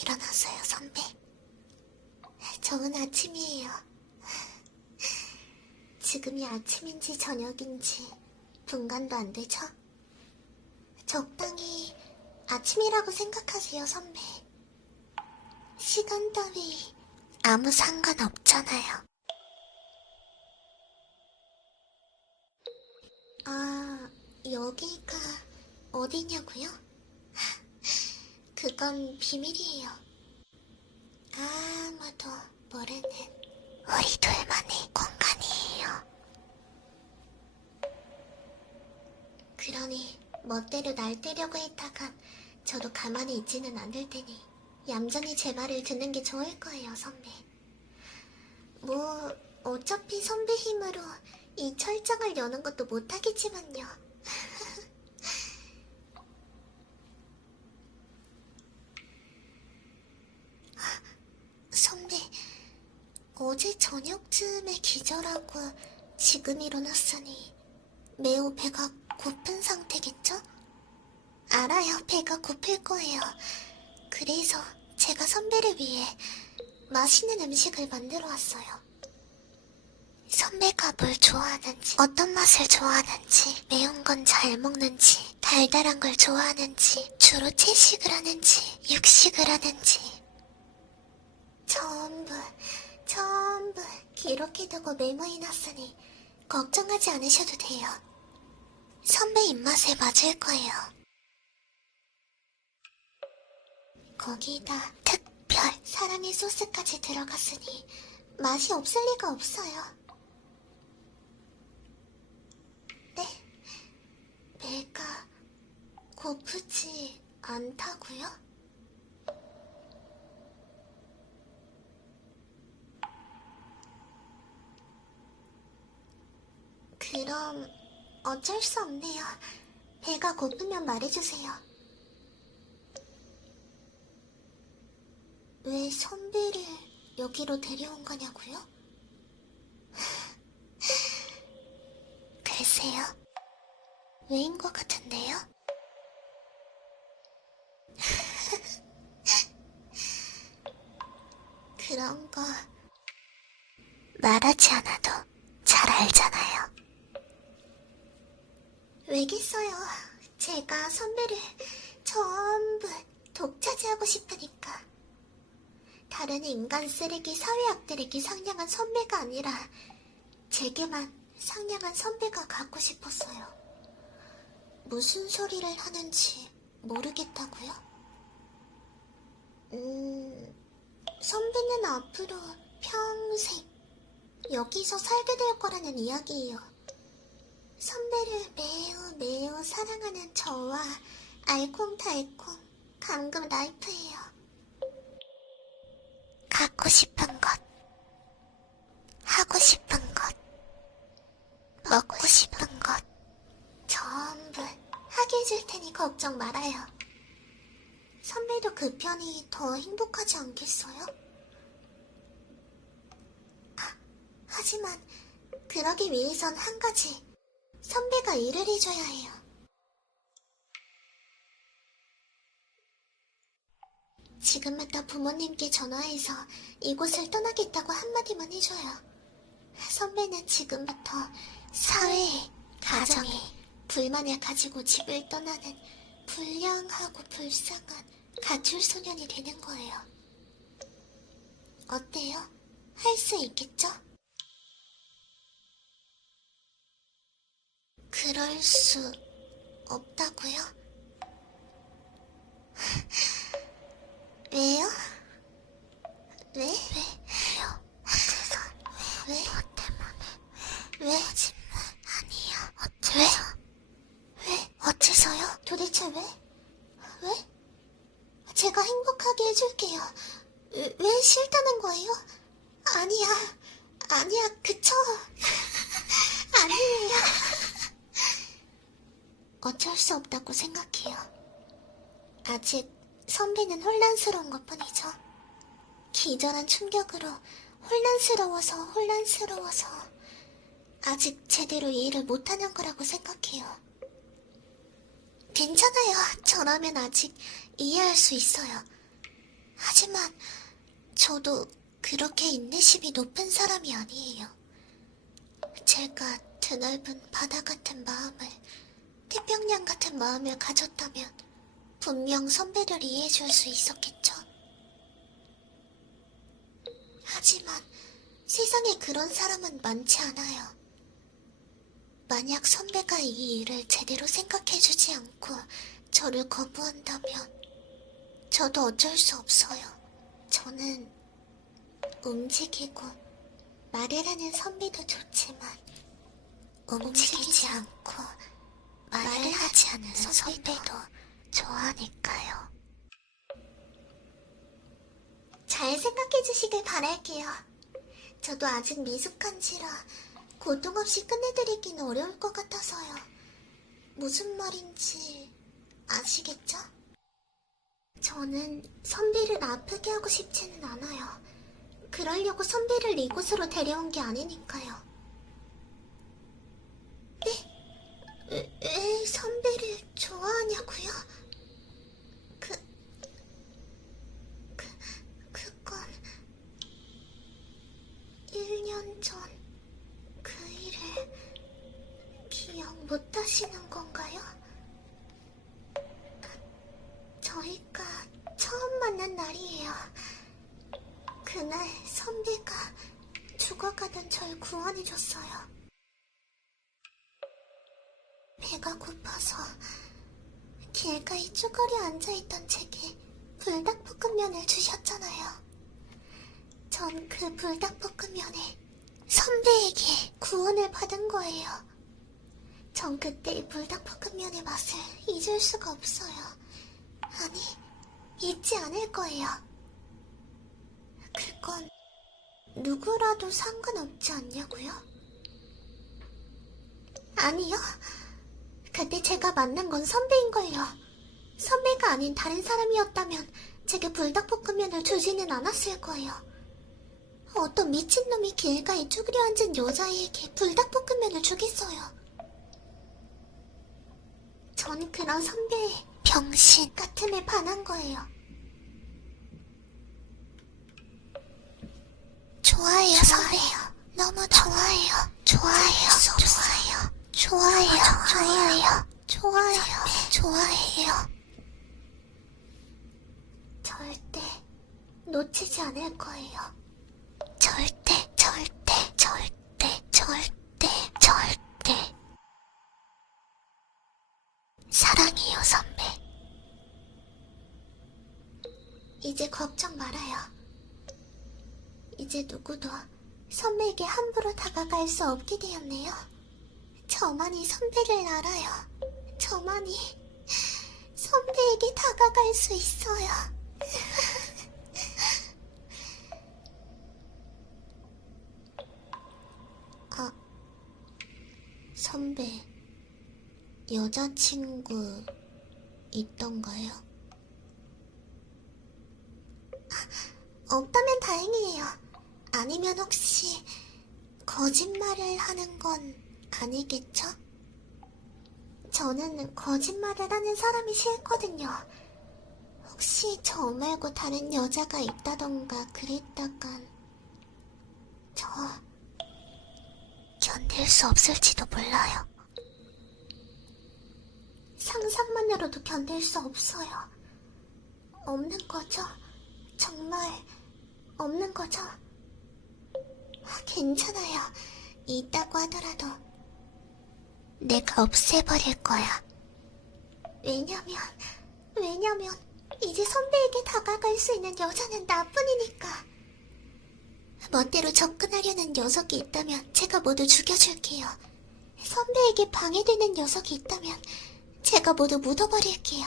일어났어요, 선배. 좋은 아침이에요. 지금이 아침인지 저녁인지 분간도 안 되죠? 적당히 아침이라고 생각하세요, 선배. 시간 따위 아무 상관 없잖아요. 아, 여기가 어디냐고요? 그건 비밀이에요. 아무도 모르는 우리 둘만의 공간이에요. 그러니 멋대로 날 때려고 했다간 저도 가만히 있지는 않을 테니 얌전히 제 말을 듣는 게 좋을 거예요, 선배. 뭐 어차피 선배 힘으로 이 철장을 여는 것도 못하겠지만요. 선배, 어제 저녁쯤에 기절하고 지금 일어났으니 매우 배가 고픈 상태겠죠? 알아요, 배가 고플 거예요. 그래서 제가 선배를 위해 맛있는 음식을 만들어 왔어요. 선배가 뭘 좋아하는지, 어떤 맛을 좋아하는지, 매운 건 잘 먹는지, 달달한 걸 좋아하는지, 주로 채식을 하는지, 육식을 하는지. 전부, 전부 기록해두고 메모해놨으니 걱정하지 않으셔도 돼요. 선배 입맛에 맞을 거예요. 거기다 특별 사랑의 소스까지 들어갔으니 맛이 없을 리가 없어요. 네, 배가 고프지 않다고요? 그럼 어쩔 수 없네요. 배가 고프면 말해주세요. 왜 선배를 여기로 데려온 거냐고요? 글쎄요. 왜인 것 같은데요? 그런 거 말하지 않아도 잘 알잖아요. 왜겠어요? 제가 선배를 전부 독차지하고 싶으니까. 다른 인간 쓰레기 사회악들에게 상냥한 선배가 아니라 제게만 상냥한 선배가 갖고 싶었어요. 무슨 소리를 하는지 모르겠다고요? 음, 선배는 앞으로 평생 여기서 살게 될 거라는 이야기예요. 선배를 매우 매우 사랑하는 저와 알콩달콩 감금 라이프예요. 갖고 싶은 것, 하고 싶은 것, 먹고 싶은 것, 전부 하게 해줄 테니 걱정 말아요. 선배도 그 편이 더 행복하지 않겠어요? 아, 하지만 그러기 위해선 한 가지 선배가 일을 해줘야 해요. 지금부터 부모님께 전화해서 이곳을 떠나겠다고 한마디만 해줘요. 선배는 지금부터 사회에, 가정에 불만을 가지고 집을 떠나는 불량하고 불쌍한 가출 소년이 되는 거예요. 어때요? 할 수 있겠죠? 그럴 수 없다고요? 왜요? 왜? 왜요? 어째서? 왜? 왜? 뭐 때문에? 왜? 거짓말 아니야. 어째서? 왜? 왜? 어째서요? 도대체 왜? 왜? 제가 행복하게 해줄게요. 왜, 왜 싫다는 거예요? 아니야. 아니야. 그쵸? 아니에요. 어쩔 수 없다고 생각해요. 아직 선배는 혼란스러운 것 뿐이죠. 기절한 충격으로 혼란스러워서 혼란스러워서 아직 제대로 이해를 못하는 거라고 생각해요. 괜찮아요. 저라면 아직 이해할 수 있어요. 하지만 저도 그렇게 인내심이 높은 사람이 아니에요. 제가 드넓은 바다 같은 마음을, 태평양 같은 마음을 가졌다면 분명 선배를 이해해줄 수 있었겠죠. 하지만 세상에 그런 사람은 많지 않아요. 만약 선배가 이 일을 제대로 생각해주지 않고 저를 거부한다면 저도 어쩔 수 없어요. 저는 움직이고 말을 하는 선배도 좋지만 움직이지 않고 말을 하지 않는 선배도 좋아하니까요. 잘 생각해 주시길 바랄게요. 저도 아직 미숙한지라 고통 없이 끝내드리긴 어려울 것 같아서요. 무슨 말인지 아시겠죠? 저는 선배를 아프게 하고 싶지는 않아요. 그러려고 선배를 이곳으로 데려온 게 아니니까요. 네? 왜, 왜 선배를 좋아하냐고요? 그, 그, 그건 1년 전 그 일을 기억 못 하시는 건가요? 저희가 처음 만난 날이에요. 그날 선배가 죽어가던 절 구원해줬어요. 배가 고파서 길가에 쭈그려 앉아있던 제게 불닭볶음면을 주셨잖아요. 전 그 불닭볶음면에 선배에게 구원을 받은 거예요. 전 그때 불닭볶음면의 맛을 잊을 수가 없어요. 아니, 잊지 않을 거예요. 그건 누구라도 상관없지 않냐고요? 아니요. 그때 제가 만난 건 선배인걸요. 선배가 아닌 다른 사람이었다면 제게 불닭볶음면을 주지는 않았을 거예요. 어떤 미친놈이 길가에 쭈그려 앉은 여자애에게 불닭볶음면을 주겠어요. 전 그런 선배의 병신 같음에 반한 거예요. 좋아해요, 좋아해요. 너무 좋아해요. 좋아해요. 좋아해요. 좋아해요. 좋아해요. 좋아해요. 좋아해요. 절대 놓치지 않을 거예요. 절대, 절대, 절대, 절대, 절대. 사랑해요, 선배. 이제 걱정 말아요. 이제 누구도 선배에게 함부로 다가갈 수 없게 되었네요. 저만이 선배를 알아요. 저만이 선배에게 다가갈 수 있어요. 아, 선배, 여자친구 있던가요? 아, 없다면 다행이에요. 아니면 혹시 거짓말을 하는 건 아니겠죠? 저는 거짓말을 하는 사람이 싫거든요. 혹시 저 말고 다른 여자가 있다던가 그랬다간 저 견딜 수 없을지도 몰라요. 상상만으로도 견딜 수 없어요. 없는 거죠? 정말 없는 거죠? 아, 괜찮아요. 있다고 하더라도 내가 없애버릴 거야. 왜냐면, 왜냐면 이제 선배에게 다가갈 수 있는 여자는 나뿐이니까. 멋대로 접근하려는 녀석이 있다면 제가 모두 죽여줄게요. 선배에게 방해되는 녀석이 있다면 제가 모두 묻어버릴게요.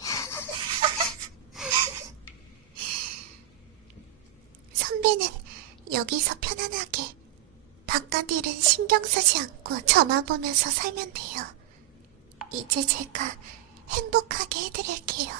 선배는 여기서 편안하게 바깥 일은 신경 쓰지 않고 저만 보면서 살면 돼요. 이제 제가 행복하게 해드릴게요.